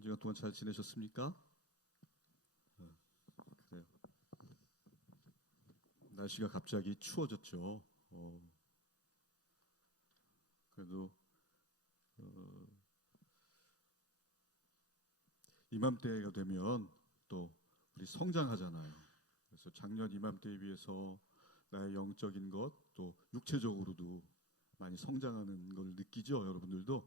한 주간 동안 잘 지내셨습니까? 그래요. 날씨가 갑자기 추워졌죠. 그래도 이맘때가 되면 또 우리 성장하잖아요. 그래서 작년 이맘때에 비해서 나의 영적인 것, 또 육체적으로도 많이 성장하는 걸 느끼죠. 여러분들도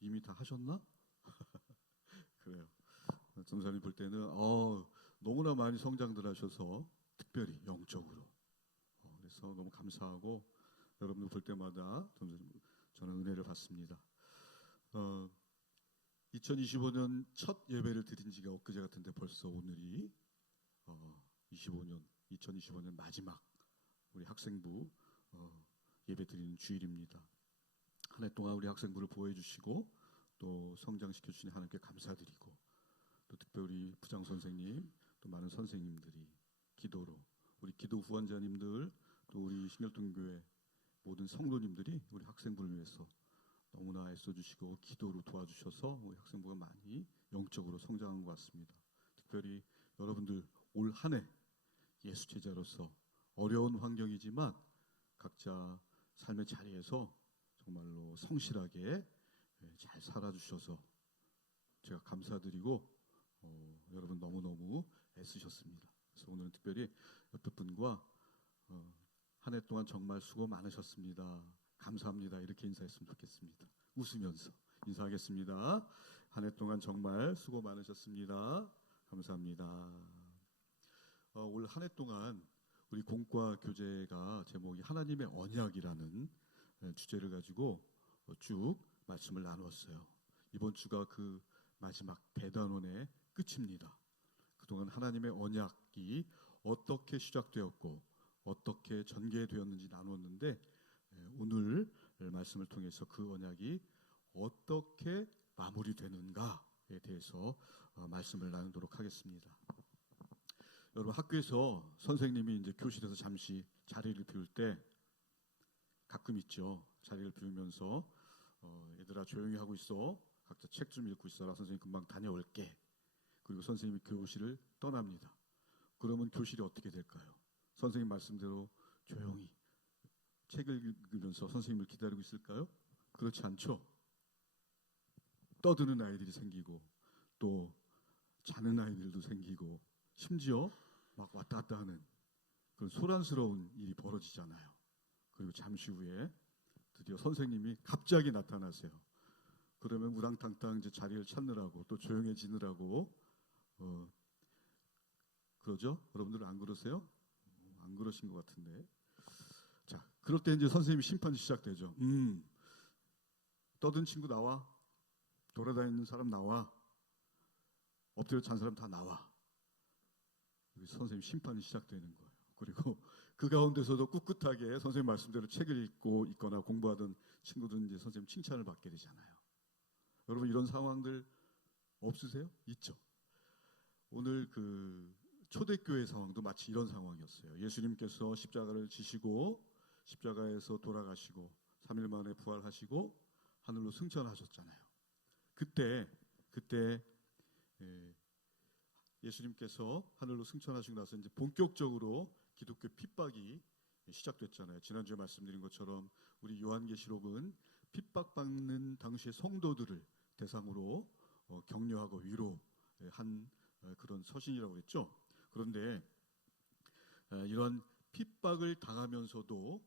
이미 다 하셨나? 그래요. 전사님 볼 때는 너무나 많이 성장들 하셔서 특별히 영적으로 그래서 너무 감사하고 여러분들 볼 때마다 저는 은혜를 받습니다. 2025년 첫 예배를 드린 지가 엊그제 같은데 벌써 오늘이 2025년 마지막 우리 학생부 예배 드리는 주일입니다. 한 해 동안 우리 학생부를 보호해 주시고 또 성장시켜 주신 하나님께 감사드리고 또 특별히 부장 선생님 또 많은 선생님들이 기도로 우리 기도 후원자님들 또 우리 신결동교회 모든 성도님들이 우리 학생부를 위해서 너무나 애써주시고 기도로 도와주셔서 우리 학생부가 많이 영적으로 성장한 것 같습니다. 특별히 여러분들 올 한 해 예수 제자로서 어려운 환경이지만 각자 삶의 자리에서 정말로 성실하게 잘 살아주셔서 제가 감사드리고 여러분 너무너무 애쓰셨습니다. 그래서 오늘은 특별히 옆에 분과 한 해 동안 정말 수고 많으셨습니다. 감사합니다. 이렇게 인사했으면 좋겠습니다. 웃으면서 인사하겠습니다. 한 해 동안 정말 수고 많으셨습니다. 감사합니다. 올 한 해 동안 우리 공과 교재가 제목이 하나님의 언약이라는 주제를 가지고 쭉 말씀을 나누었어요. 이번 주가 그 마지막 대단원의 끝입니다. 그동안 하나님의 언약이 어떻게 시작되었고 어떻게 전개되었는지 나누었는데 오늘 말씀을 통해서 그 언약이 어떻게 마무리되는가에 대해서 말씀을 나누도록 하겠습니다. 여러분 학교에서 선생님이 이제 교실에서 잠시 자리를 비울 때 가끔 있죠. 자리를 비우면서 얘들아 조용히 하고 있어. 각자 책 좀 읽고 있어라. 선생님 금방 다녀올게. 그리고 선생님이 교실을 떠납니다. 그러면 교실이 어떻게 될까요? 선생님 말씀대로 조용히 책을 읽으면서 선생님을 기다리고 있을까요? 그렇지 않죠. 떠드는 아이들이 생기고 또 자는 아이들도 생기고 심지어 막 왔다 갔다 하는 그런 소란스러운 일이 벌어지잖아요. 그리고 잠시 후에 드디어 선생님이 갑자기 나타나세요. 그러면 우당탕탕 이제 자리를 찾느라고 또 조용해지느라고 그러죠? 여러분들은 안 그러세요? 안 그러신 것 같은데. 자, 그럴 때 이제 선생님이 심판이 시작되죠. 떠든 친구 나와. 돌아다니는 사람 나와. 엎드려 잔 사람 다 나와. 선생님 심판이 시작되는 거예요. 그리고 그 가운데서도 꿋꿋하게 선생님 말씀대로 책을 읽고 있거나 공부하던 친구들은 이제 선생님 칭찬을 받게 되잖아요. 여러분 이런 상황들 없으세요? 있죠. 오늘 그 초대교회 상황도 마치 이런 상황이었어요. 예수님께서 십자가를 지시고 십자가에서 돌아가시고 3일 만에 부활하시고 하늘로 승천하셨잖아요. 그때 예수님께서 하늘로 승천하시고 나서 이제 본격적으로 기독교 핍박이 시작됐잖아요. 지난주에 말씀드린 것처럼 우리 요한계시록은 핍박받는 당시의 성도들을 대상으로 격려하고 위로한 그런 서신이라고 했죠. 그런데 이런 핍박을 당하면서도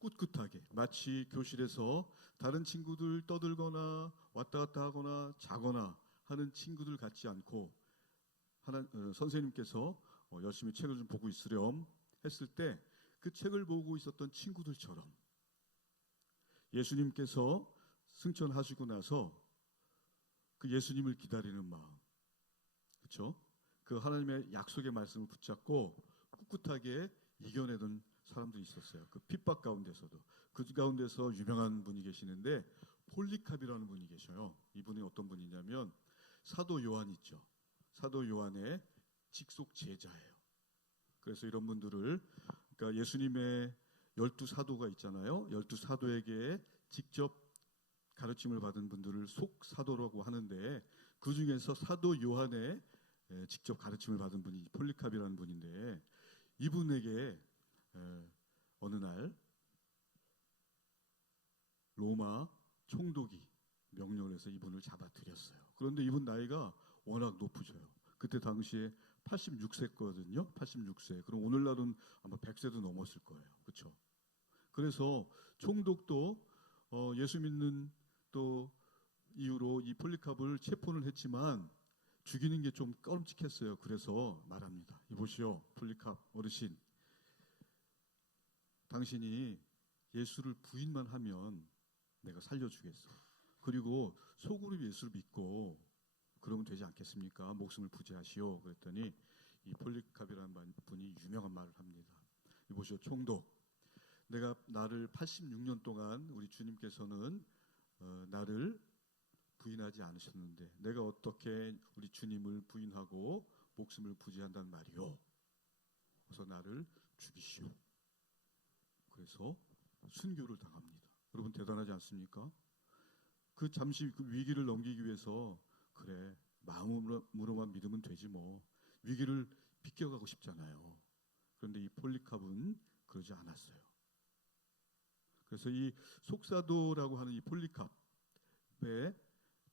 꿋꿋하게 마치 교실에서 다른 친구들 떠들거나 왔다 갔다 하거나 자거나 하는 친구들 같지 않고 선생님께서 열심히 책을 좀 보고 있으렴 했을 때 그 책을 보고 있었던 친구들처럼 예수님께서 승천하시고 나서 그 예수님을 기다리는 마음, 그렇죠? 그 하나님의 약속의 말씀을 붙잡고 꿋꿋하게 이겨내던 사람들이 있었어요. 그 핍박 가운데서도. 그 가운데서 유명한 분이 계시는데 폴리캅이라는 분이 계셔요. 이분이 어떤 분이냐면 사도 요한 있죠. 사도 요한의 직속 제자예요. 그래서 이런 분들을 그러니까 예수님의 12 사도가 있잖아요. 12 사도에게 직접 가르침을 받은 분들을 속사도라고 하는데 그 중에서 사도 요한의 직접 가르침을 받은 분이 폴리캅이라는 분인데 이분에게 어느 날 로마 총독이 명령을 해서 이분을 잡아들였어요. 그런데 이분 나이가 워낙 높으셔요. 그때 당시에 86세거든요. 86세. 그럼 오늘날은 아마 100세도 넘었을 거예요. 그렇죠? 그래서 총독도 예수 믿는 또 이유로 이 폴리캅을 체포를 했지만 죽이는 게 좀 꺼림칙했어요. 그래서 말합니다. 이보시오, 폴리캅 어르신, 당신이 예수를 부인만 하면 내가 살려주겠어. 그리고 속으로 예수를 믿고 그러면 되지 않겠습니까? 목숨을 부지하시오. 그랬더니 이 폴리캅이라는 분이 유명한 말을 합니다. 이보시오, 총독, 내가 나를 86년 동안 우리 주님께서는 나를 부인하지 않으셨는데 내가 어떻게 우리 주님을 부인하고 목숨을 부지한단 말이오. 그래서 나를 죽이시오. 그래서 순교를 당합니다. 여러분 대단하지 않습니까? 그 잠시 그 위기를 넘기기 위해서 그래 마음으로만 믿으면 되지 뭐 위기를 비껴가고 싶잖아요. 그런데 이 폴리캅은 그러지 않았어요. 그래서 이 속사도라고 하는 이 폴리캅의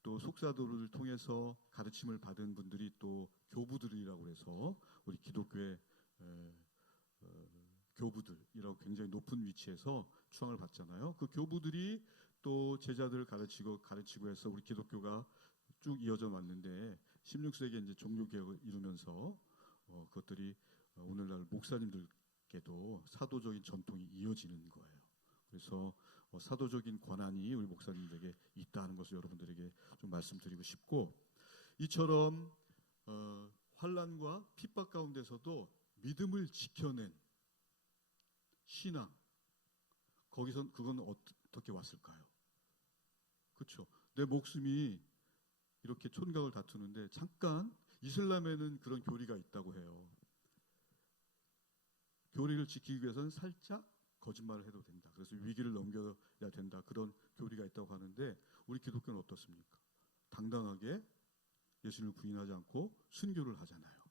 또 속사도를 통해서 가르침을 받은 분들이 또 교부들이라고 해서 우리 기독교의 교부들이라고 굉장히 높은 위치에서 추앙을 받잖아요. 그 교부들이 또 제자들을 가르치고 해서 우리 기독교가 쭉 이어져 왔는데 16세기에 이제 종교개혁을 이루면서 그것들이 오늘날 목사님들께도 사도적인 전통이 이어지는 거예요. 그래서 사도적인 권한이 우리 목사님들에게 있다는 것을 여러분들에게 좀 말씀드리고 싶고, 이처럼 환난과 핍박 가운데서도 믿음을 지켜낸 신앙, 거기선 그건 어떻게 왔을까요? 그렇죠. 내 목숨이 이렇게 촌각을 다투는데 잠깐 이슬람에는 그런 교리가 있다고 해요. 교리를 지키기 위해서는 살짝 거짓말을 해도 된다. 그래서 위기를 넘겨야 된다. 그런 교리가 있다고 하는데 우리 기독교는 어떻습니까? 당당하게 예수님을 부인하지 않고 순교를 하잖아요.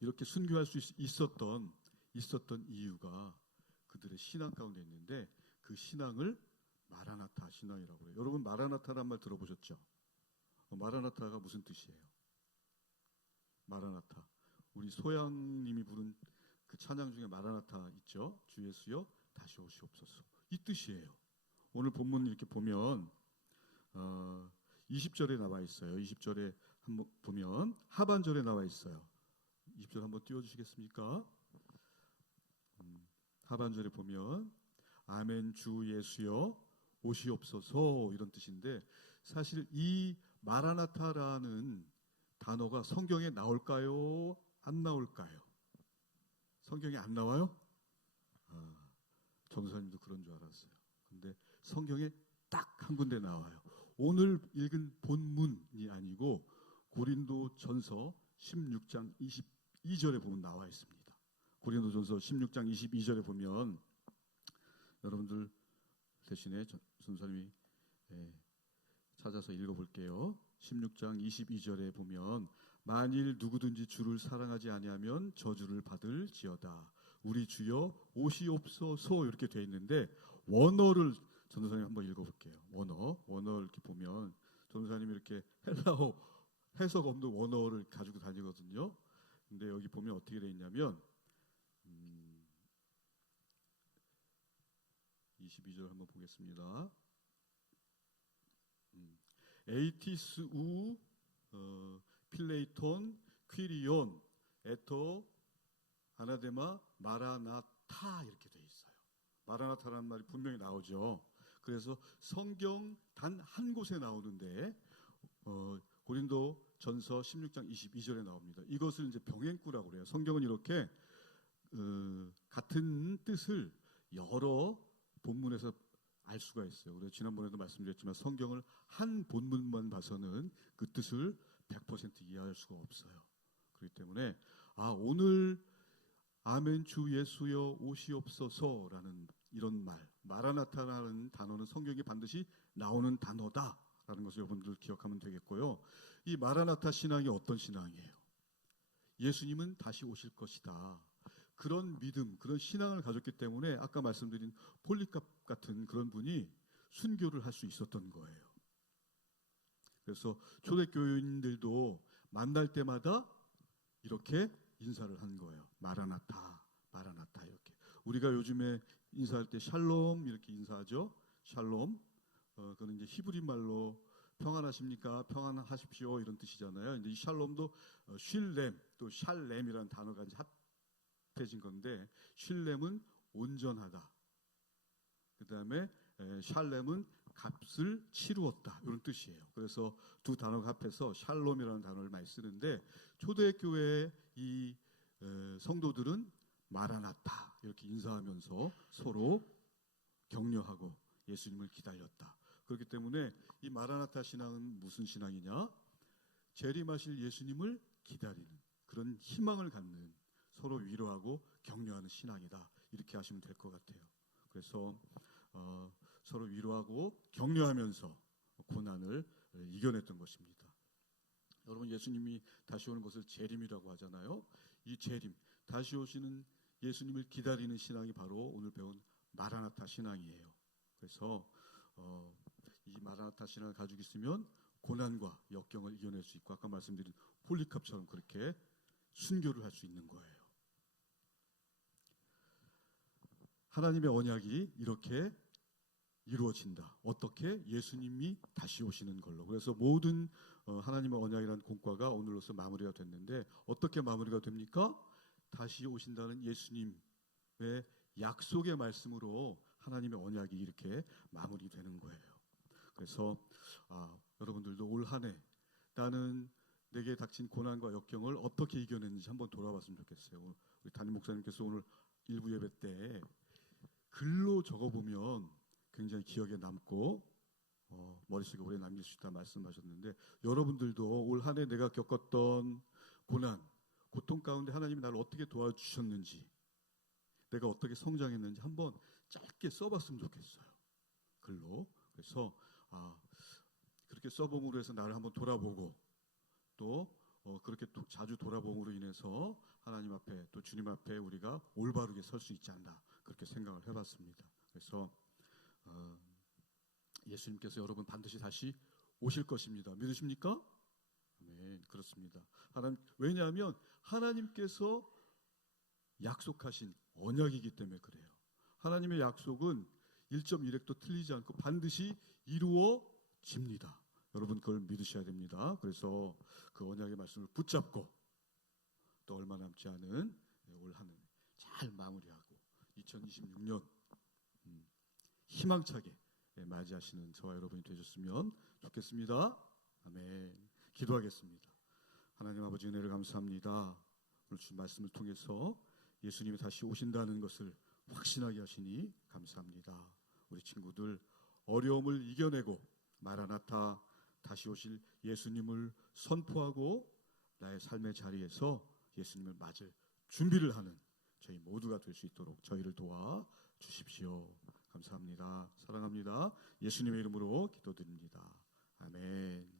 이렇게 순교할 수 있었던 이유가 그들의 신앙 가운데 있는데 그 신앙을 마라나타 신앙이라고 해요. 여러분 마라나타란 말 들어보셨죠? 마라나타가 무슨 뜻이에요? 마라나타. 우리 소양님이 부른 그 찬양 중에 마라나타 있죠? 주 예수여 다시 오시옵소서. 이 뜻이에요. 오늘 본문 이렇게 보면 20절에 나와 있어요. 20절에 한번 보면 하반절에 나와 있어요. 20절 한번 띄워주시겠습니까? 하반절에 보면 아멘 주 예수여 오시옵소서 이런 뜻인데 사실 이 마라나타라는 단어가 성경에 나올까요? 안 나올까요? 성경에 안 나와요? 전도사님도 그런 줄 알았어요. 근데 성경에 딱 한 군데 나와요. 오늘 읽은 본문이 아니고 고린도전서 16장 22절에 보면 나와 있습니다. 고린도전서 16장 22절에 보면 여러분들 대신에 전도사님이 찾아서 읽어볼게요. 16장 22절에 보면 만일 누구든지 주를 사랑하지 아니하면 저주를 받을지어다. 우리 주여 오시옵소서 이렇게 돼 있는데 원어를 전도사님 한번 읽어볼게요. 원어 이렇게 보면 전도사님이 이렇게 헬라어 해석 없는 원어를 가지고 다니거든요. 근데 여기 보면 어떻게 돼 있냐면 22절 한번 보겠습니다. 에이티스 우 필레이톤 퀴리온 에토 아나데마 마라나타 이렇게 돼 있어요. 마라나타라는 말이 분명히 나오죠. 그래서 성경 단 한 곳에 나오는데 고린도 전서 16장 22절에 나옵니다. 이것을 이제 병행구라고 그래요. 성경은 이렇게 같은 뜻을 여러 본문에서 알 수가 있어요. 그래서 지난번에도 말씀드렸지만 성경을 한 본문만 봐서는 그 뜻을 100% 이해할 수가 없어요. 그렇기 때문에 오늘 아멘 주 예수여 오시옵소서라는 이런 말, 마라나타라는 단어는 성경에 반드시 나오는 단어다라는 것을 여러분들 기억하면 되겠고요. 이 마라나타 신앙이 어떤 신앙이에요? 예수님은 다시 오실 것이다. 그런 믿음, 그런 신앙을 가졌기 때문에 아까 말씀드린 폴리캅 같은 그런 분이 순교를 할 수 있었던 거예요. 그래서 초대교인들도 만날 때마다 이렇게 인사를 한 거예요. 마라나타, 마라나타 이렇게. 우리가 요즘에 인사할 때 샬롬 이렇게 인사하죠. 샬롬. 그건 이제 히브리 말로 평안하십니까? 평안하십시오 이런 뜻이잖아요. 근데 이 샬롬도 쉴렘 또 샬렘이라는 단어가 이제 합해진 건데, 쉴렘은 온전하다. 그 다음에 샬렘은 값을 치루었다 이런 뜻이에요. 그래서 두 단어가 합해서 샬롬이라는 단어를 많이 쓰는데, 초대교회의 이 성도들은 마라나타 이렇게 인사하면서 서로 격려하고 예수님을 기다렸다. 그렇기 때문에 이 마라나타 신앙은 무슨 신앙이냐? 재림하실 예수님을 기다리는 그런 희망을 갖는, 서로 위로하고 격려하는 신앙이다. 이렇게 하시면 될 것 같아요. 그래서 서로 위로하고 격려하면서 고난을 이겨냈던 것입니다. 여러분, 예수님이 다시 오는 것을 재림이라고 하잖아요. 이 재림, 다시 오시는 예수님을 기다리는 신앙이 바로 오늘 배운 마라나타 신앙이에요. 그래서 이 마라나타 신앙을 가지고 있으면 고난과 역경을 이겨낼 수 있고, 아까 말씀드린 폴리캅처럼 그렇게 순교를 할 수 있는 거예요. 하나님의 언약이 이렇게 이루어진다. 어떻게? 예수님이 다시 오시는 걸로. 그래서 모든 하나님의 언약이라는 공과가 오늘로서 마무리가 됐는데, 어떻게 마무리가 됩니까? 다시 오신다는 예수님의 약속의 말씀으로 하나님의 언약이 이렇게 마무리되는 거예요. 그래서 여러분들도 올 한 해 나는 내게 닥친 고난과 역경을 어떻게 이겨냈는지 한번 돌아봤으면 좋겠어요. 우리 담임 목사님께서 오늘 일부 예배 때 글로 적어보면 굉장히 기억에 남고 머릿속에 오래 남길 수 있다 말씀하셨는데, 여러분들도 올 한 해 내가 겪었던 고난, 고통 가운데 하나님이 나를 어떻게 도와주셨는지, 내가 어떻게 성장했는지 한번 짧게 써봤으면 좋겠어요. 글로. 그래서 그렇게 써봄으로 해서 나를 한번 돌아보고, 또 그렇게 자주 돌아봄으로 인해서 하나님 앞에, 또 주님 앞에 우리가 올바르게 설 수 있지 않나, 그렇게 생각을 해봤습니다. 그래서 예수님께서 여러분 반드시 다시 오실 것입니다. 믿으십니까? 네, 그렇습니다. 왜냐하면 하나님께서 약속하신 언약이기 때문에 그래요. 하나님의 약속은 1.1획도 틀리지 않고 반드시 이루어집니다. 여러분 그걸 믿으셔야 됩니다. 그래서 그 언약의 말씀을 붙잡고 또 얼마 남지 않은 올 한 해 잘 마무리하고 2026년 희망차게 맞이하시는 저와 여러분이 되셨으면 좋겠습니다. 아멘. 기도하겠습니다. 하나님 아버지, 은혜를 감사합니다. 오늘 주신 말씀을 통해서 예수님이 다시 오신다는 것을 확신하게 하시니 감사합니다. 우리 친구들 어려움을 이겨내고 마라나타, 다시 오실 예수님을 선포하고 나의 삶의 자리에서 예수님을 맞을 준비를 하는 저희 모두가 될 수 있도록 저희를 도와 주십시오. 감사합니다. 사랑합니다. 예수님의 이름으로 기도드립니다. 아멘.